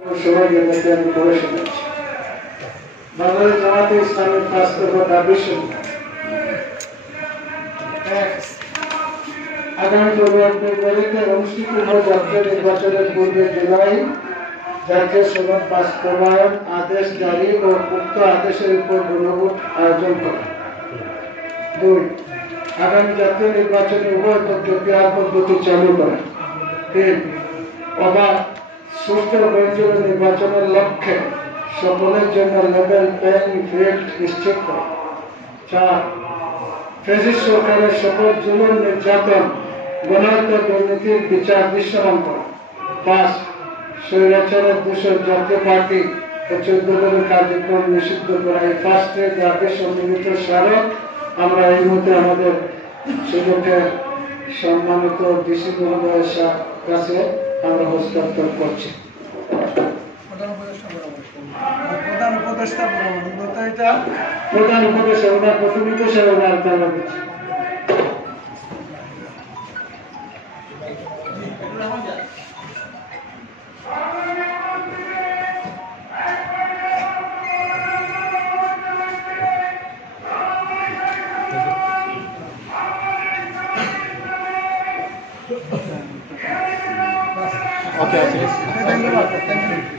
সবাই যাতে আমি পড়ে শোনাচ্ছি। বাংলাদেশ জামাতে ইসলামের ফার্স্ট দাবি আগামী ফেব্রুয়ারিতে অনুষ্ঠিত জাতীয় নির্বাচনের পূর্বে জুলাই জাতীয় সনদ বাস্তবায়ন আদেশ জারি ও উক্ত আদেশের উপর গণভোট আয়োজন করা। 2. আগামী জাতীয় নির্বাচনে উভয় প্রক্রিয়া পদ্ধতি চালু করা। 3. অবাধ সুষ্ঠু বৈধ নির্বাচনের লক্ষ্যে সকলের জন্য লেভেল প্লেইং ফিল্ড নিশ্চিত করা। 4. ফ্যাসিস্ট সরকারের সকল জুলুম নির্যাতন গণহত্যা দুর্নীতির বিচার দৃশ্যমান করা। 5. স্বৈরাচারের দূষণ জাতীয় পার্টি ও 14 দলের কার্যক্রম নিষিদ্ধ করা। এই ফার্স্টের দাবি সম্মিলিত স্মারক আমরা এই মুহূর্তে আমাদের সুযোগের সম্মানিত ডিসি মহোদয়ের কাছে আমরা হস্তান্তর করছি। প্রধান উপদেষ্টা ওনার প্রথমিত সেবা আমরা দিচ্ছি। Okay, okay. Thank you.